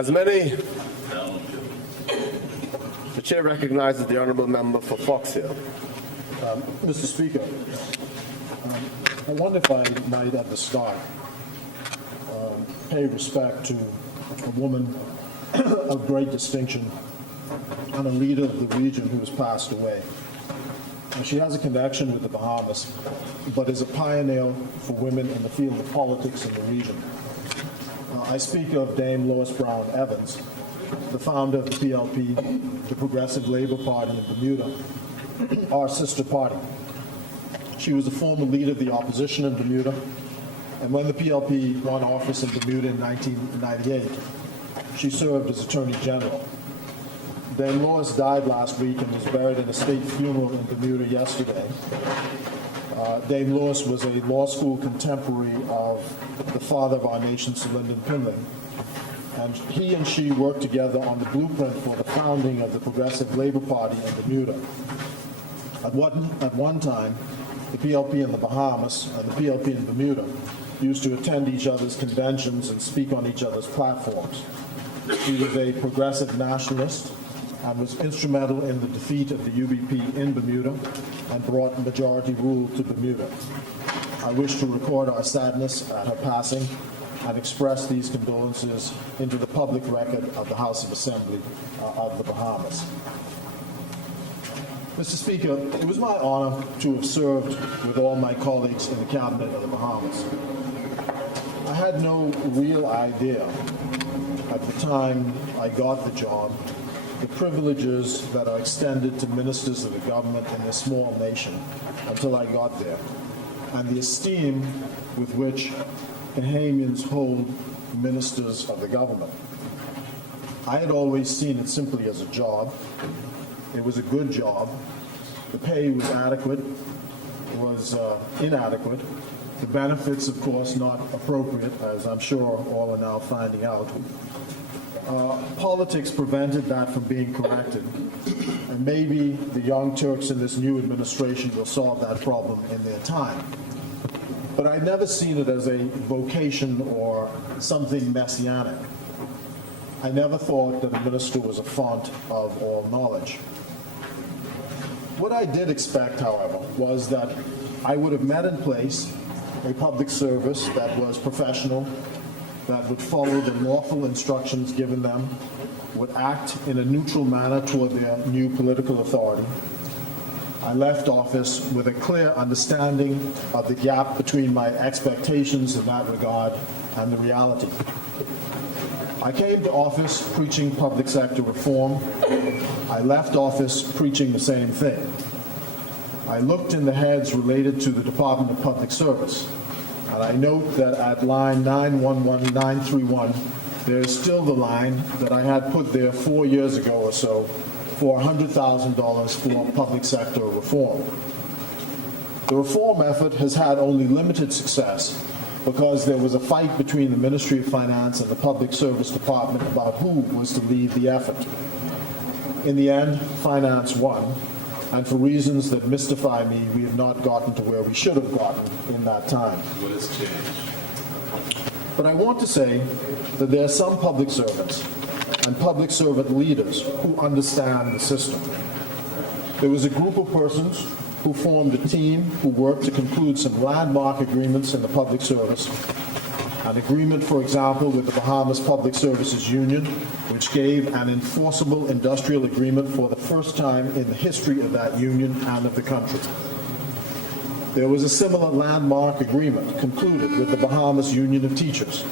As many, the chair recognizes the honourable member for Fox Hill. Mr. Speaker, I wonder if I might at the start pay respect to a woman of great distinction and a leader of the region who has passed away. She has a connection with the Bahamas, but is a pioneer for women in the field of politics in the region. I speak of Dame Lois Brown Evans, the founder of the PLP, the Progressive Labour Party in Bermuda, our sister party. She was a former leader of the opposition in Bermuda, and when the PLP won office in Bermuda in 1998, she served as Attorney General. Dame Lois died last week and was buried in a state funeral in Bermuda yesterday. Dame Lois was a law school contemporary of the father of our nation, Sir Lyndon Pinling. And he and she worked together on the blueprint for the founding of the Progressive Labour Party in Bermuda. At one time, the PLP in the Bahamas and the PLP in Bermuda used to attend each other's conventions and speak on each other's platforms. She was a progressive nationalist and was instrumental in the defeat of the UBP in Bermuda and brought majority rule to Bermuda. I wish to record our sadness at her passing and express these condolences into the public record of the House of Assembly of the Bahamas. Mr. Speaker, it was my honor to have served with all my colleagues in the Cabinet of the Bahamas. I had no real idea at the time I got the job the privileges that are extended to ministers of the government in this small nation until I got there, and the esteem with which Bahamians hold ministers of the government. I had always seen it simply as a job. It was a good job. The pay was adequate, was inadequate. The benefits, of course, not appropriate, as I'm sure all are now finding out. Politics prevented that from being corrected, and maybe the young Turks in this new administration will solve that problem in their time. But I've never seen it as a vocation or something messianic. I never thought that a minister was a font of all knowledge. What I did expect, however, was that I would have met in place a public service that was professional, that would follow the lawful instructions given them, would act in a neutral manner toward their new political authority. I left office with a clear understanding of the gap between my expectations in that regard and the reality. I came to office preaching public sector reform. I left office preaching the same thing. I looked in the heads related to the Department of Public Service, and I note that at line 911931, there is still the line that I had put there 4 years ago or so for $100,000 for public sector reform. The reform effort has had only limited success because there was a fight between the Ministry of Finance and the Public Service Department about who was to lead the effort. In the end, Finance won, and for reasons that mystify me, we have not gotten to where we should have gotten in that time. What has changed? But I want to say that there are some public servants and public servant leaders who understand the system. There was a group of persons who formed a team who worked to conclude some landmark agreements in the public service. An agreement, for example, with the Bahamas Public Services Union, which gave an enforceable industrial agreement for the first time in the history of that union and of the country. There was a similar landmark agreement concluded with the Bahamas Union of Teachers.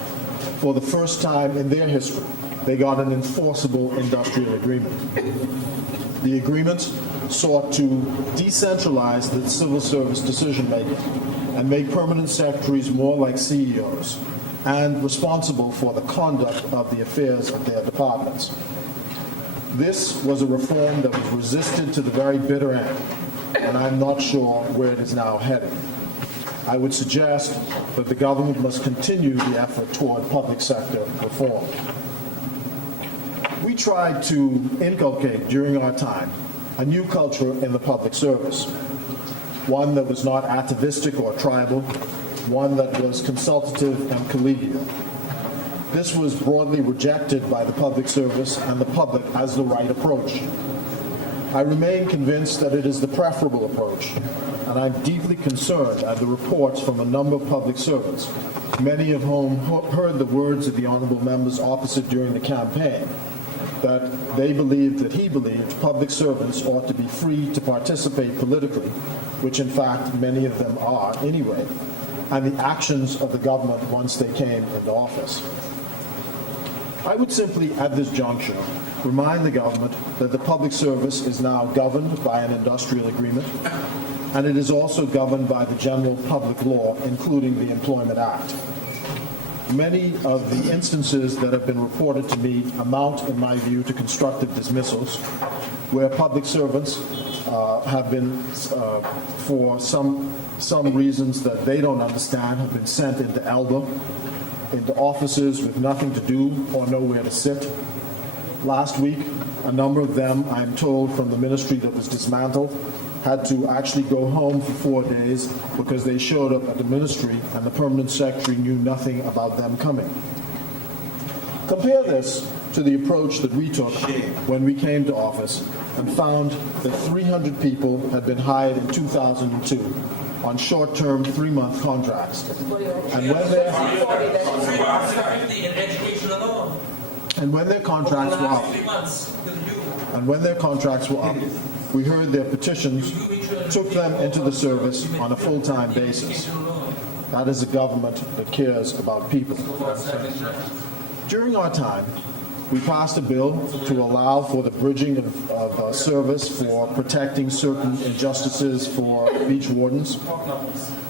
For the first time in their history, they got an enforceable industrial agreement. The agreements sought to decentralize the civil service decision-making and make permanent secretaries more like CEOs and responsible for the conduct of the affairs of their departments. This was a reform that was resisted to the very bitter end, and I'm not sure where it is now headed. I would suggest that the government must continue the effort toward public sector reform. We tried to inculcate during our time a new culture in the public service, one that was not atavistic or tribal, one that was consultative and collegial. This was broadly rejected by the public service and the public as the right approach. I remain convinced that it is the preferable approach, and I'm deeply concerned at the reports from a number of public servants, many of whom heard the words of the honourable members opposite during the campaign, that they believed that he believed public servants ought to be free to participate politically, which in fact many of them are anyway, and the actions of the government once they came into office. I would simply, at this juncture, remind the government that the public service is now governed by an industrial agreement, and it is also governed by the general public law, including the Employment Act. Many of the instances that have been reported to me amount, in my view, to constructive dismissals, where public servants have been, for some reasons that they don't understand, have been sent into ELBA, into offices with nothing to do or nowhere to sit. Last week, a number of them, I'm told, from the ministry that was dismantled, had to actually go home for 4 days because they showed up at the ministry and the permanent secretary knew nothing about them coming. Compare this to the approach that we took when we came to office and found that 300 people had been hired in 2002 on short-term 3-month contracts. And when their contracts were up, we heard their petitions took them into the service on a full-time basis. That is a government that cares about people. During our time, we passed a bill to allow for the bridging of service for protecting certain injustices for beach wardens.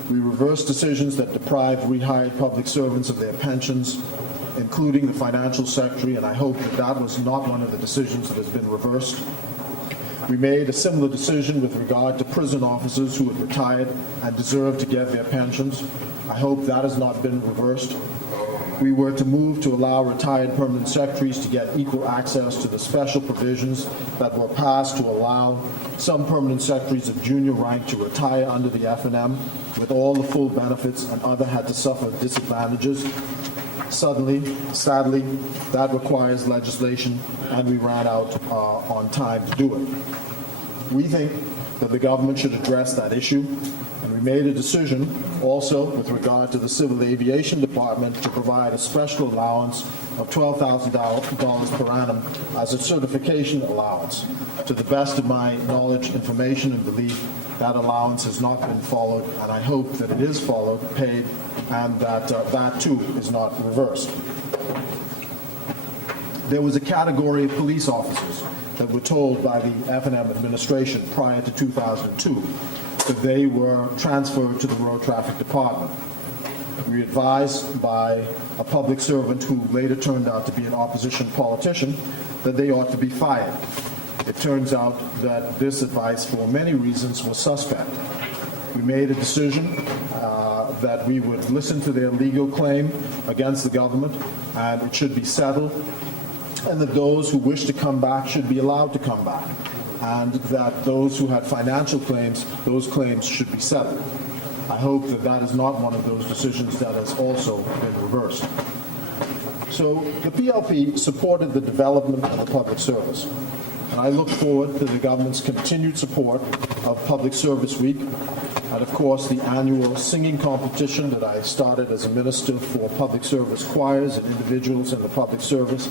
We reversed decisions that deprived rehired public servants of their pensions, including the financial secretary, and I hope that that was not one of the decisions that has been reversed. We made a similar decision with regard to prison officers who had retired and deserved to get their pensions. I hope that has not been reversed. We were to move to allow retired permanent secretaries to get equal access to the special provisions that were passed to allow some permanent secretaries of junior rank to retire under the F&M with all the full benefits, and others had to suffer disadvantages. Sadly, that requires legislation, and we ran out on time to do it. We think that the government should address that issue, and we made a decision also with regard to the Civil Aviation Department to provide a special allowance of $12,000 per annum as a certification allowance. To the best of my knowledge, information, and belief, that allowance has not been followed, and I hope that it is followed, paid, and that that too is not reversed. There was a category of police officers that were told by the F&M administration prior to 2002 that they were transferred to the Road Traffic Department. We were advised by a public servant who later turned out to be an opposition politician that they ought to be fired. It turns out that this advice, for many reasons, was suspect. We made a decision that we would listen to their legal claim against the government, and it should be settled, and that those who wish to come back should be allowed to come back, and that those who had financial claims, those claims should be settled. I hope that that is not one of those decisions that has also been reversed. So the PLP supported the development of the public service, and I look forward to the government's continued support of Public Service Week, and of course the annual singing competition that I started as a minister for public service choirs and individuals in the public service.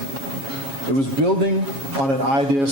It was building on an idea